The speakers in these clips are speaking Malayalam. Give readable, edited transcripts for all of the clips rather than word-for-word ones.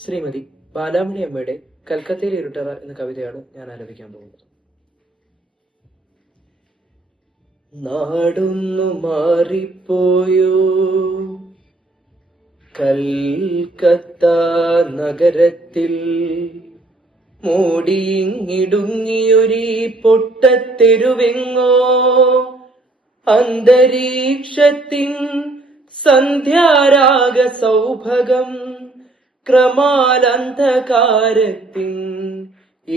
ശ്രീമതി ബാലാമണി അമ്മയുടെ കൽക്കത്തയിൽ ഇരുട്ടറ എന്ന കവിതയാണ് ഞാൻ ആലപിക്കാൻ പോകുന്നത്. നാടൊന്നു മാറിപ്പോയോ കൽക്കത്ത നഗരത്തിൽ, മൂടിയിങ്ങിടുങ്ങിയൊരീ പൊട്ടത്തെരുവെങ്ങോ അന്തരീക്ഷത്തിൻ സന്ധ്യാരാഗ സൗഭകം ക്രമാലന്ധകാരത്തിൻ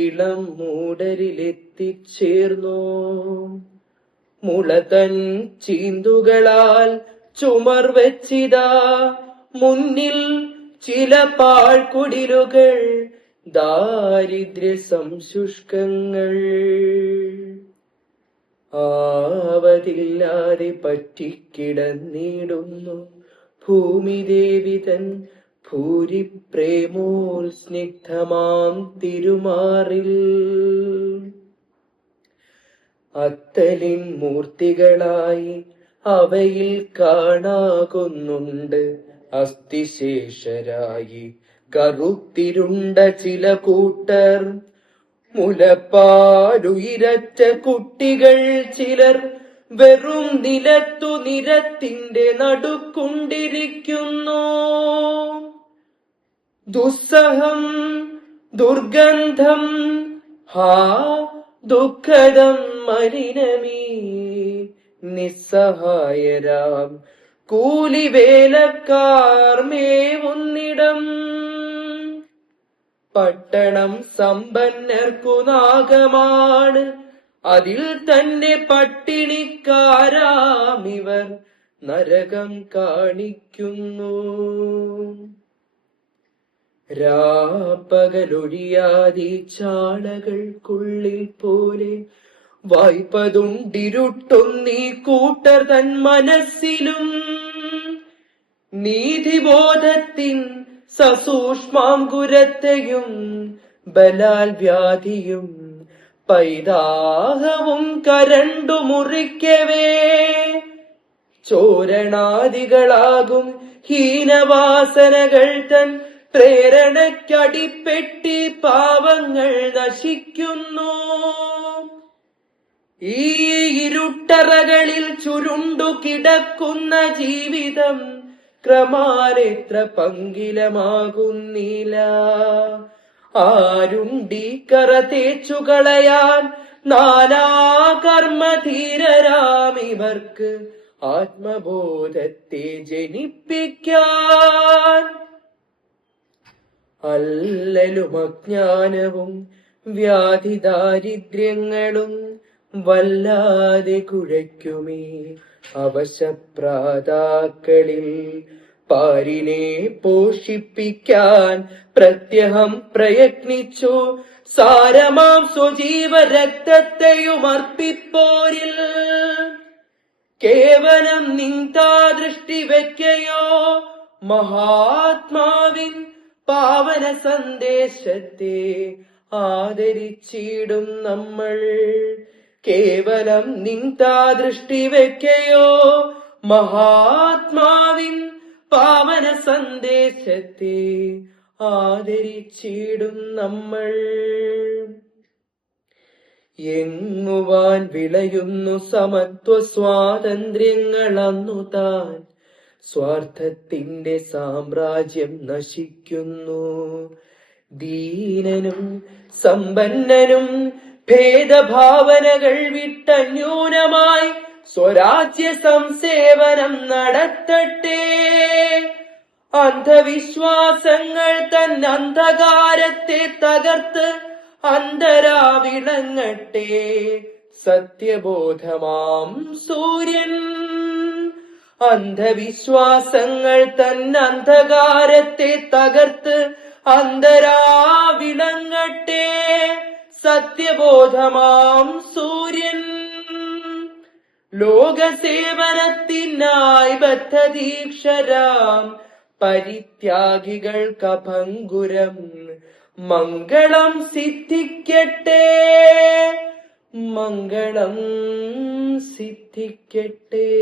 ഇളം മൂടരിലെത്തിച്ചേർന്നോ. മുളതൻ ചീന്തുകളാൽ ചുമർ വെച്ചിതാ മുന്നിൽ ചില പാഴ്ക്കുടിലുകൾ, ദാരിദ്ര്യ സംശുഷ്കങ്ങൾ. ആവതില്ലാതെ പറ്റിക്കിടന്നിടുന്നു ഭൂമിദേവിതൻ ഭൂരിപ്രേമോൽ സ്നിഗ്ധമാം തിരുമാറിൽ. അത്തലിൻ മൂർത്തികളായി അവയിൽ കാണാകുന്നുണ്ട് അസ്ഥിശേഷരായി കറുത്തിരുണ്ട ചില കൂട്ടർ. മുലപ്പാലുയിരറ്റ കുട്ടികൾ ചിലർ വെറും നിലത്തു നിരത്തിന്റെ നടുക്കുണ്ടിരിക്കുന്നു. ദുസ്സഹം ദുർഗന്ധം ഹാ ദുഃഖദം മലിനമീ നിസ്സഹായരാം കൂലിവേലക്കാർ മേവുന്നിടം. പട്ടണം സമ്പന്നർക്കു നാഗമാണ്, അതിൽ തന്നെ പട്ടിണിക്കാരാമിവർ നരകം കാണിക്കുന്നു. രാപ്പകലൊഴിയാതെ ചാളകൾക്കുള്ളിൽ പോലെ വായ്പതുണ്ടിരുട്ടൊന്നീ കൂട്ടർ തൻ മനസ്സിലും. നീതിബോധത്തിൻ സസൂക്ഷ്മാങ്കുരത്തെയും ബലാൽ വ്യാധിയും പൈതാഹവും കരണ്ടു മുറിക്കവേ ചോരണാദികളാകും ഹീനവാസനകൾ തൻ പ്രേരണയ്ക്കടിപ്പെട്ടി പാവങ്ങൾ നശിക്കുന്നു. ഈ ഇരുട്ടറകളിൽ ചുരുണ്ടു കിടക്കുന്ന ജീവിതം ക്രമാലെത്ര പങ്കിലമാകുന്നില്ല. ആരുണ്ടീക്കറ തേച്ചുകളയാൻ നാനാകർമ്മധീരരാമിവർക്ക് ആത്മബോധത്തെ ജനിപ്പിക്കാൻ. അല്ലലും അജ്ഞാനവും വ്യാധി ദാരിദ്ര്യങ്ങളും വല്ലാതെ കുഴയ്ക്കുമേ അവശപ്രാതാക്കളിൽ. പാരിനെ പോഷിപ്പിക്കാൻ പ്രത്യഹം പ്രയത്നിച്ചു സാരമാം സ്വജീവ രക്തത്തെയും അർപ്പിപ്പോരിൽ. കേവലം നിന്താ ദൃഷ്ടി വെക്കയോ മഹാത്മാവിൻ പാവന സന്ദേശത്തെ ആദരിച്ചിടും നമ്മൾ. കേവലം നിന്താ ദൃഷ്ടി വെക്കയോ മഹാത്മാവിൻ പാവന സന്ദേശത്തെ ആദരിച്ചിടും നമ്മൾ. എങ്ങുവാൻ വിളയുന്നു സമത്വ സ്വാതന്ത്ര്യങ്ങൾ താൻ, സ്വാർത്ഥത്തിന്റെ സാമ്രാജ്യം നശിക്കുന്നു. ദീനനും സമ്പന്നനും ഭേദഭാവനകൾ വിട്ടന്യൂനമായി സ്വരാജ്യ സംസേവനം നടത്തട്ടെ. അന്ധവിശ്വാസങ്ങൾ തൻ അന്ധകാരത്തെ തകർത്ത് അന്തരാവിളങ്ങട്ടെ സത്യബോധമാം സൂര്യൻ. അന്ധവിശ്വാസങ്ങൾ തൻ അന്ധകാരത്തെ തകർത്ത് അന്തരാവിളങ്ങട്ടെ സത്യബോധമാം സൂര്യൻ. ലോകസേവനത്തിനായി ബദ്ധദീക്ഷരാം പരിത്യാഗികൾക്കഭംഗുരം മംഗളം സിദ്ധിക്കട്ടെ, മംഗളം സിദ്ധിക്കട്ടെ.